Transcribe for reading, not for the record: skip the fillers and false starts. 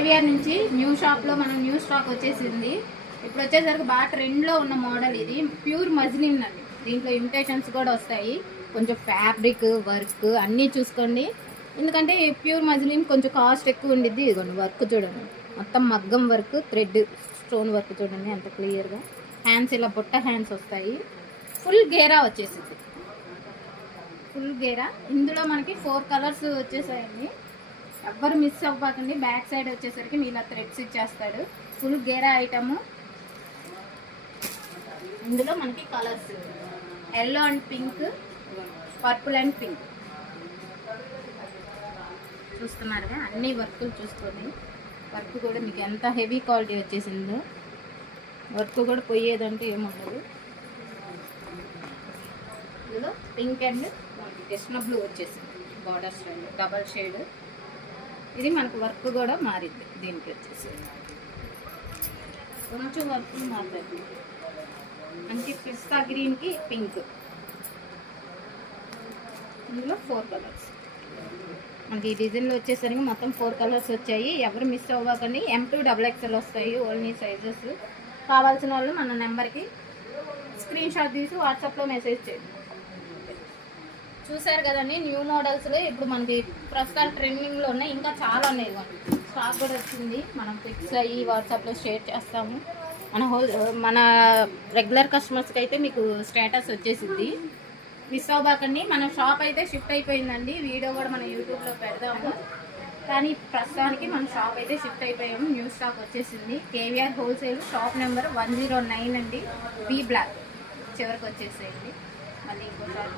కేవీఆర్ నుంచి న్యూ షాప్లో మనం న్యూ స్టాక్ వచ్చేసింది. ఇప్పుడు వచ్చేసరికి బాగా ట్రెండ్లో ఉన్న మోడల్ ఇది. ప్యూర్ మజ్లిన్ అండి. దీంట్లో ఇమిటేషన్స్ కూడా వస్తాయి. కొంచెం ఫ్యాబ్రిక్ వర్క్ అన్నీ చూసుకోండి. ఎందుకంటే ప్యూర్ మజ్లిన్ కొంచెం కాస్ట్ ఎక్కువ ఉండిద్ది. ఇదిగోండి వర్క్ చూడండి, మొత్తం మగ్గం వర్క్, థ్రెడ్ స్టోన్ వర్క్ చూడండి ఎంత క్లియర్గా. హ్యాండ్స్ ఇలా బుట్ట హ్యాండ్స్ వస్తాయి. ఫుల్ గేరా వచ్చేసింది, ఫుల్ గేరా. ఇందులో మనకి 4 కలర్స్ వచ్చేసాయండి. ఎవ్వరు మిస్ అవ్వకండి. బ్యాక్ సైడ్ వచ్చేసరికి ఇలా థ్రెడ్స్ ఇచ్చేస్తాడు. ఫుల్ గేరా ఐటమ్. ఇందులో మనకి colours yellow and pink, purple and pink చూస్తున్నారుగా. అన్ని వర్కులు చూసుకోండి. వర్క్ కూడా మీకు ఎంత హెవీ క్వాలిటీ వచ్చేసిందో. వర్క్ కూడా పోయేదంటే ఏముండదు. ఇందులో పింక్ అండ్ కృష్ణ బ్లూ వచ్చేసింది బార్డర్ స్టైల్, డబల్ షేడ్. ఇది మనకు వర్క్ కూడా మారింది. దీనికి వచ్చేసి కొంచెం వర్క్ మారుతుంది. మంచి పిస్తా గ్రీన్కి పింక్. ఇందులో 4 కలర్స్ మనకి ఈ డిజైన్లో వచ్చేసరికి మొత్తం 4 కలర్స్ వచ్చాయి. ఎవరు మిస్ అవ్వకండి. M2 XXL వస్తాయి ఓన్లీ సైజెస్. కావాల్సిన వాళ్ళు మన నెంబర్కి స్క్రీన్ షాట్ తీసి వాట్సాప్లో మెసేజ్ చేయండి. చూసారు కదండి న్యూ మోడల్స్లో ఇప్పుడు మనకి ప్రస్తుతాలు ట్రెండింగ్లో ఉన్నాయి. ఇంకా చాలా ఉన్నాయి. స్టాక్ కూడా వచ్చింది. మనం పిక్స్ అయ్యి వాట్సాప్లో షేర్ చేస్తాము. మన రెగ్యులర్ కస్టమర్స్కి అయితే మీకు స్టేటస్ వచ్చేసింది. మిస్ అవ్వకండి. మన షాప్ అయితే షిఫ్ట్ అయిపోయిందండి. వీడియో కూడా మన యూట్యూబ్లో పెడదాము. కానీ ప్రస్తుతానికి మన షాప్ అయితే షిఫ్ట్ అయిపోయాము. న్యూ స్టాక్ వచ్చేసింది. కేవీఆర్ హోల్సేల్ షాప్ నెంబర్ 109 అండి. B బ్లాక్ చివరికి వచ్చేసేయండి. మళ్ళీ ఇంకోసారి